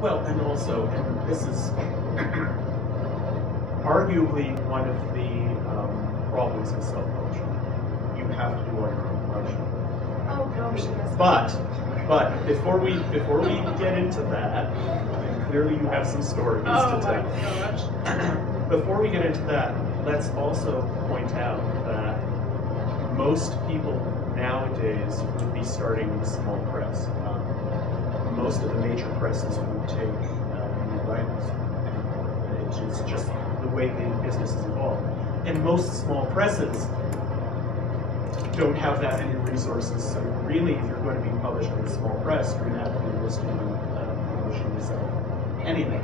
Well, and also, and this is arguably one of the problems of self-publishing. You have to do all your own promotion. Oh gosh, yes. But before we get into that, and clearly you have some stories to tell. Oh my gosh. Before we get into that, let's also point out that most people nowadays would be starting with a small press. Most of the major presses would take new writers. It's just the way the business has evolved. And most small presses don't have that many resources, so really, if you're going to be published in a small press, you're going to have to be listing publishing yourself anyway,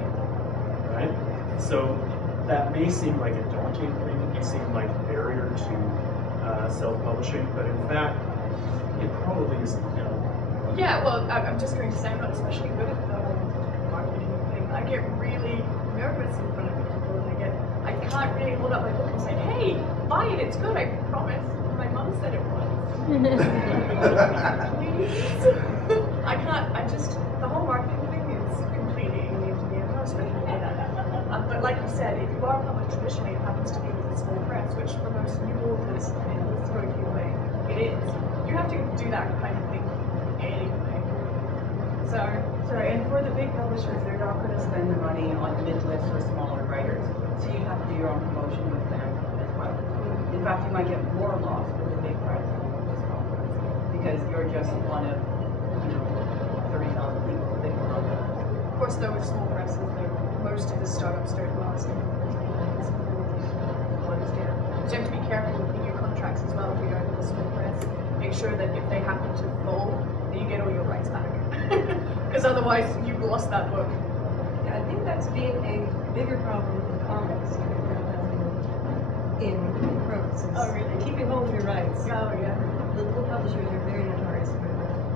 right? So that may seem like a daunting thing, it may seem like a barrier to self-publishing, but in fact, it probably isn't. Yeah, well, I'm just going to say I'm not especially good at the marketing thing. I get really nervous in front of people, and I can't really hold up my book and say, hey, buy it, it's good, I promise. My mom said it was. Please? I can't, the whole marketing thing is completely alien to me. I'm not especially good at that. But like you said, if you are published traditionally, it happens to be with a small press, which for most new authors in this working way, it is. You have to do that kind of thing anyway. Sorry, and for the big publishers, they're not going to spend the money on mid-list or smaller writers, so you have to do your own promotion with them as well. In fact, you might get more loss with the big price than with the small price, because you're just one of 30,000 people that they work with. Of course, though, with small presses, most of the startups don't last. So you have to be careful with your contracts as well if you're going with a small press. Make sure that if they happen to fold, that you get all your rights back. Because otherwise, you've lost that book. Yeah, I think that's been a bigger problem in comics in prose. Oh, really? Keeping hold of your rights. Oh, yeah. The little publishers are very notorious for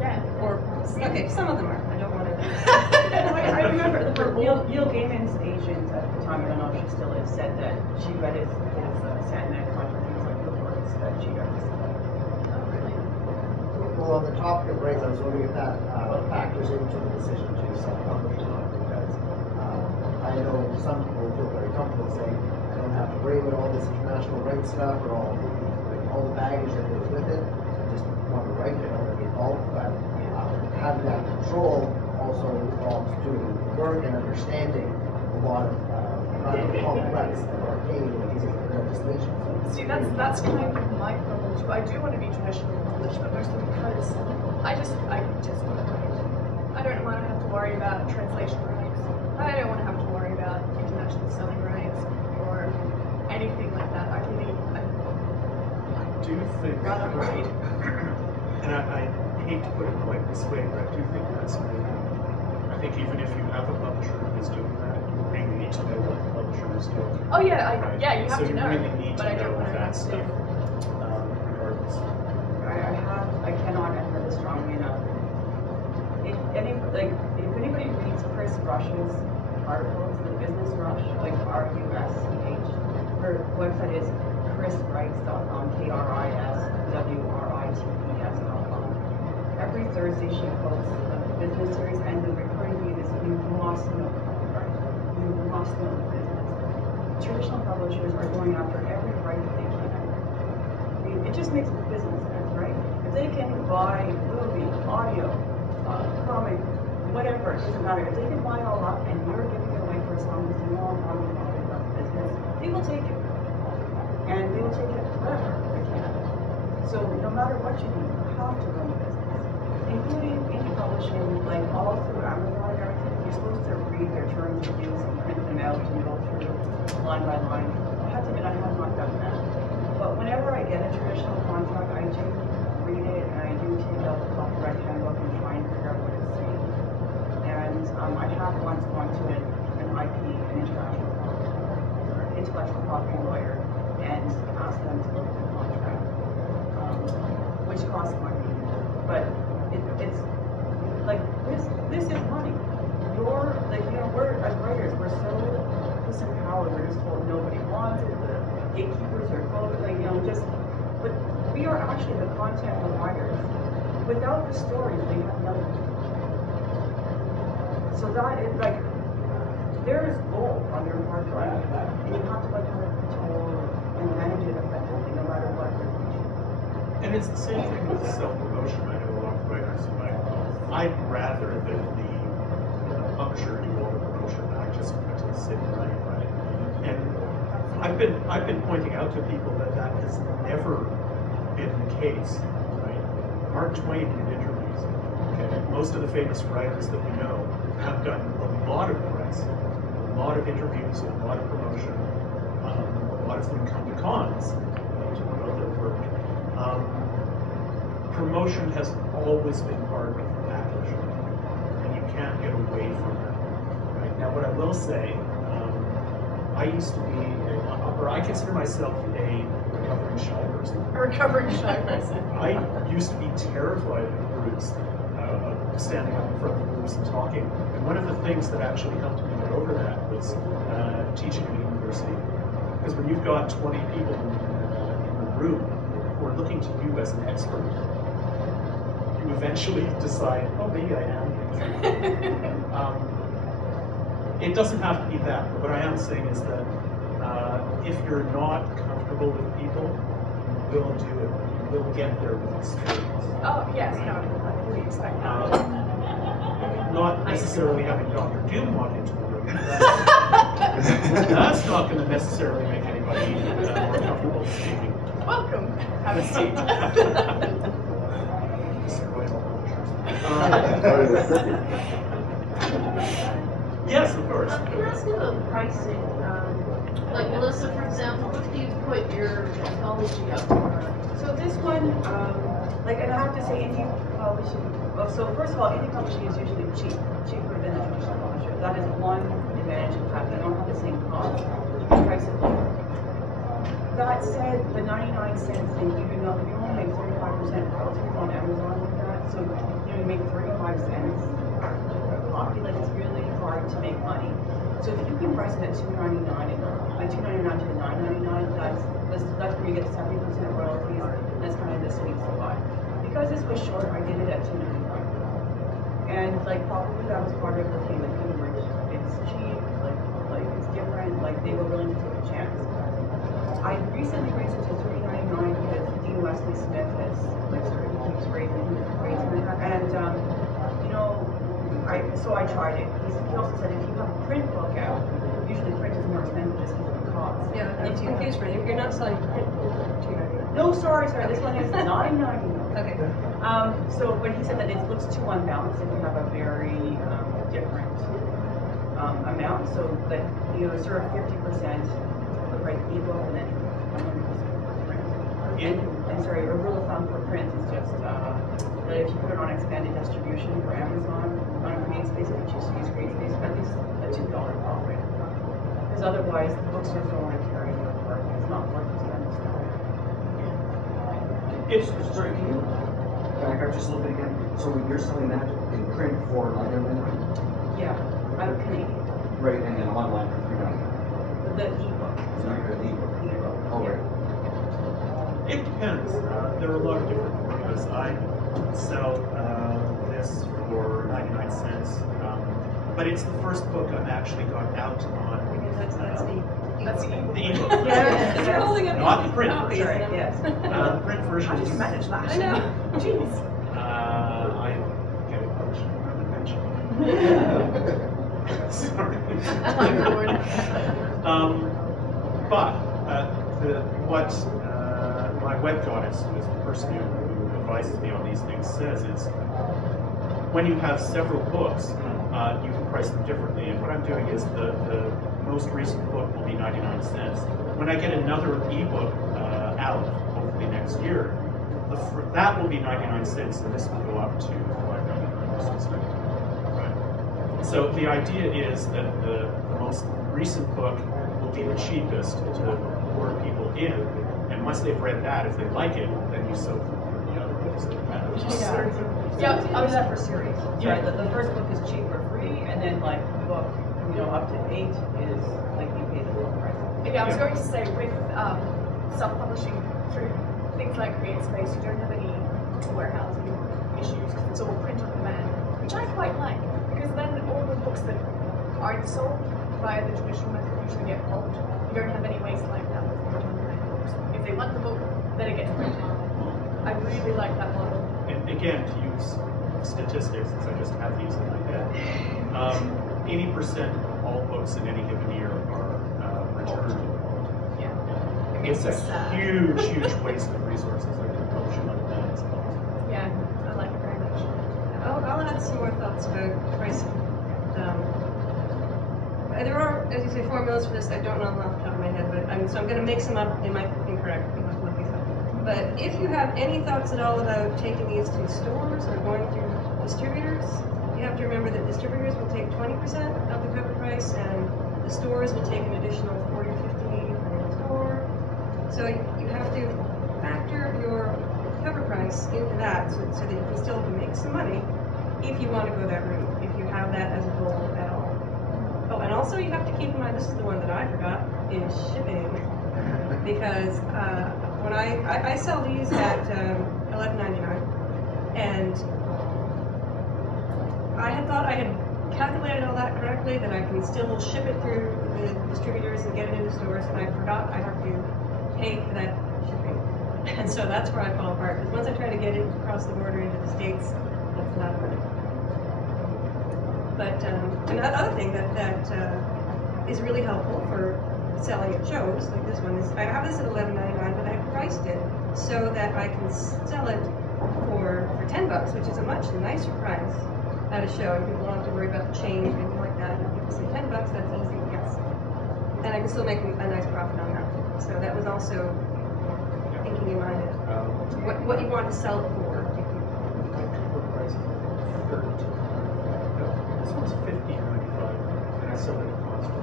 that. Yeah. Or, okay, some of them are. I don't want to. I remember Neil Gaiman's agent at the time, I don't know if she still is, said that she read his Sandman contract, and it was like the worst that she ever seen. Well, on the topic of rights, I was wondering if that factors into the decision to self-publish or not, because I know some people feel very comfortable saying, I don't have to worry about all this international rights stuff or all the baggage that goes with it. I just want to write it, I don't want to be involved, but having that control also involves doing the work and understanding a lot of rather complex and arcane legislation. See, that's kind of my problem too. I do want to be traditionally published, but mostly because I just want to write. I don't want to have to worry about translation rights. I don't want to have to worry about international selling rights or anything like that. I do think, rather write. and I hate to put it quite this way, but I do think that's really, I think even if you have a publisher who is doing that, you really need to know what the publisher is doing. Oh yeah, right? yeah, you have so to know. So you really need but to I don't know want to that have stuff, regardless. I cannot emphasize this strongly enough. If anybody reads Chris Rush's articles, the Business Rush, like RUSCH, her website is chriswrites.com, KRISWRITES.com. Every Thursday she posts a business series, and the recurring theme is you must know copyright. You must know the business. Traditional publishers are going after every right that they can. I mean, it just makes business sense, right? If they can buy movie, audio, comic, whatever, it doesn't matter. If they can buy all up and you're giving it away for as long as you want on the business, they will take it. And they will take it forever if they can. So no matter what you do, you have to run the business. Including indie publishing, like all through Amazon and everything, you're supposed to read their terms of use and print them out and go through line by line. I have to admit, I have not done that. But whenever I get a traditional contract, I do read it and I do take out the copyright handbook and try and figure out what it's saying. And I have once gone to an IP, an intellectual property lawyer, and asked them to look at the contract, which costs money. But it's like this is money. We're as writers, we're so disempowered. We're just told nobody wants it. The gatekeepers are closed. But we are actually the content providers. Without the stories, we have nothing. So that is like, there is gold on their hard drive, and you have to like kind of control and manage it effectively, no matter what you're teaching. And it's the same thing with self-promotion. I know a lot of writers who I'd rather that the publisher do all the promotion. I just want to sit and write about it. And I've been pointing out to people that that has never been the case. Right? Mark Twain did interviews. Okay? Most of the famous writers that we know have done a lot of press, a lot of interviews, a lot of promotion. A lot of them come to cons to promote their work. Promotion has always been part of the package, and you can't get away from it. Right? Now, what I will say, I used to be, or I consider myself a recovering shy person. A recovering shy person. I used to be terrified of groups, standing up in front of groups and talking. And one of the things that actually helped me get over that was teaching at a university. Because when you've got 20 people in the room who are looking to you as an expert, you eventually decide, oh, maybe I am. It doesn't have to be that, but what I am saying is that if you're not comfortable with people, you will do it. You will get there with experience. Oh, yes, no, I fully expect that. Not necessarily having Dr. Doom walk into the room. That's not going to necessarily make anybody more comfortable speaking. Welcome. Have a seat. Yes, of course. Can I ask you about pricing? Like Melissa, for example, what do you put your anthology up for? So this one, like, and I have to say, indie publishing. Well, so first of all, indie publishing is usually cheaper than a traditional publisher. That is one advantage. In fact, they don't have the same cost. You can price it lower. That said, the 99 cents thing, you only make 35% royalties on Amazon with that. So you make 35 cents. I feel like it's really hard to make money. So if you can price it at $2.99 and $2.99 to the $9.99, that's where you get 70% royalties. That's kind of the sweet spot. Because this was short, I did it at $2.99. And like probably that was part of the thing. Like people were, it's cheap, like it's different. Like they were willing to take a chance. I recently raised it to $3.99 because Dean Wesley Smith has like started to keep raising it, and you know. So I tried it. He also said if you have a print book out, usually print is more expensive just because of the cost. Yeah, I'm confused for you. You're not selling print for $2.99. No, sorry. This one is $9.99. Okay. So when he said that it looks too unbalanced if you have a very different amount, so that you sort of 50% of the price ebook and then 100% print. And sorry, a rule of thumb for print is just that if you put it on expanded distribution for Amazon on a CreateSpace, if you choose to use CreateSpace, at least a $2 profit. Because otherwise, the books are going to carry your work. It's not worth the spend stuff. Sorry, can you back up just a little bit again? So you're selling that in print for $9.99? Yeah, I'm Canadian. Right, and then online for $3.99. The ebook. So you're the ebook. Oh, right. It depends. There are a lot of different formulas. I sell this for 99 cents, but it's the first book I've actually got out on. Because that's the ebook. Yeah. You're holding up Not the print copies. Sorry, yes. The print version How did is. you manage that? I know. Jeez. I get it published from the Sorry. But my web goddess, who is the person who advises me on these things, says is when you have several books, you can price them differently. And what I'm doing is the most recent book will be 99 cents. When I get another ebook out, hopefully next year, that will be 99 cents, and this will go up to $5.99. Right. So the idea is that the most recent book will be the cheapest to lure people in, and once they've read that, if they like it, then you sell the other books that you have. Yeah, I was that for series. Yeah. Sorry, the first book is cheap or free, and then like book, up to 8 is like you pay the full price. Yeah, I was going to say with self-publishing through things like CreateSpace, you don't have any warehousing issues because it's all print on demand, which I quite like because because then all the books that aren't sold via the traditional method usually get pulped. You don't have any waste like that with 49 books. If they want the book, then it gets printed. I really like that model. And again, to use statistics, since I just have these in my head, 80% of all books in any given year are returned. Yeah. It's a huge, huge waste of resources. I can publishing like that as well. Yeah, I like it very much. I'll add some more thoughts about pricing. There are, as you say, formulas for this. I don't know them off the top of my head, but so I'm going to make some up. They might be incorrect. We must look these up. But if you have any thoughts at all about taking these to stores or going through distributors, you have to remember that distributors will take 20% of the cover price, and the stores will take an additional 40 or 50 from the store. So you have to factor your cover price into that so that you can still make some money if you want to go that route, if you have that as a goal at all. Oh, and also you have to keep in mind, this is the one that I forgot, is shipping. Because when I sell these at $11.99, and I had thought I had calculated all that correctly, that I can still ship it through the distributors and get it into stores, and I forgot I have to pay for that shipping. And so that's where I fall apart, because once I try to get it across the border into the States, that's a lot of money. But another thing that is really helpful for selling at shows, like this one, is I have this at $11.99, but I priced it so that I can sell it for $10, which is a much nicer price at a show. People don't have to worry about the change or anything like that. And people say $10, that's easy, yes. And I can still make a nice profit on that. So that was also thinking in mind what you want to sell it for. This one's $15.95, and I sold it at cost for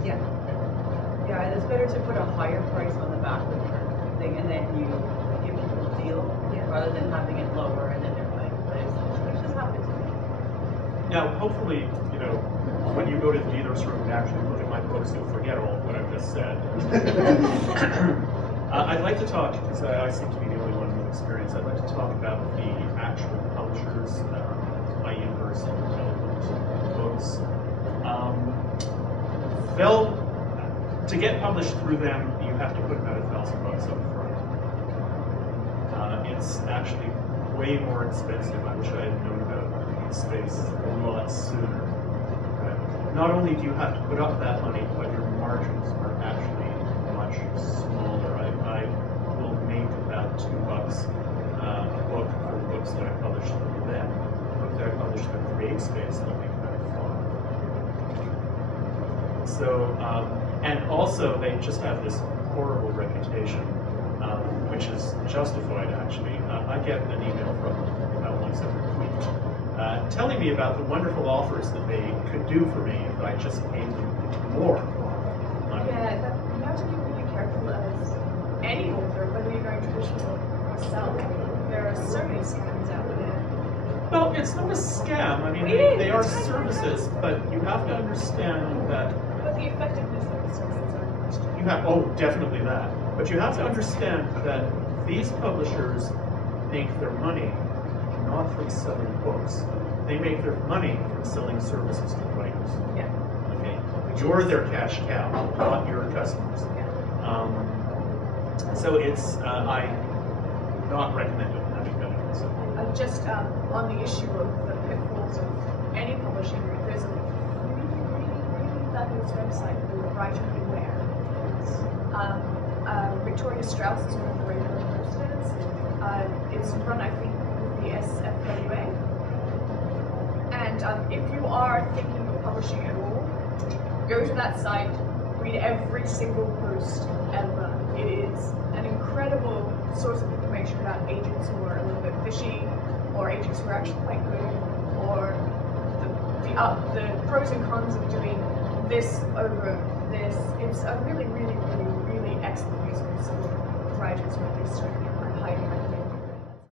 $13. Yeah. Yeah, it's better to put a higher price on the back of the thing and then you give people a deal rather than having it lower and then they're like, which has happened to me. Now, hopefully, when you go to the dealer's room and actually look at my books, you'll forget all of what I've just said. I'd like to talk, because I seem to be the only one with experience, I'd like to talk about the actual publishers, my Universal books. To get published through them, you have to put about $1,000 up front. It's actually way more expensive. I wish I had known about the space a lot sooner. Not only do you have to put up that money, but your margins are actually much smaller. I will make about $2 a book for the books that I publish through them. The book that I publish through Create Space, I'll make about $5. So, and also they just have this horrible reputation, which is justified actually. I get an email from them about once every week telling me about the wonderful offers that they could do for me if I just paid them more money. Yeah, you have to be really careful as any author, whether you're going traditional or self. There are so many scams out there. Well, it's not a scam. I mean, they are services, but you have to understand that. But the effectiveness of the services are in question. You have, definitely that. But you have to understand that these publishers make their money not from selling books. They make their money from selling services to writers. Yeah. Okay. You're their cash cow, not your customers. Yeah. So it's I not recommend it having done it. So. Just on the issue of the pitfalls of any publishing route, there's a really fabulous website called Writer Beware. Victoria Strauss is one of the regular posters. It's run, I think, with the SFWA. And if you are thinking of publishing at all, go to that site, read every single post ever. It is an incredible source of information about agents who are a little bit fishy, or agents who are actually quite good, or the pros and cons of doing this over this. It's a really excellent resource for writers who are just starting. I highly recommend it.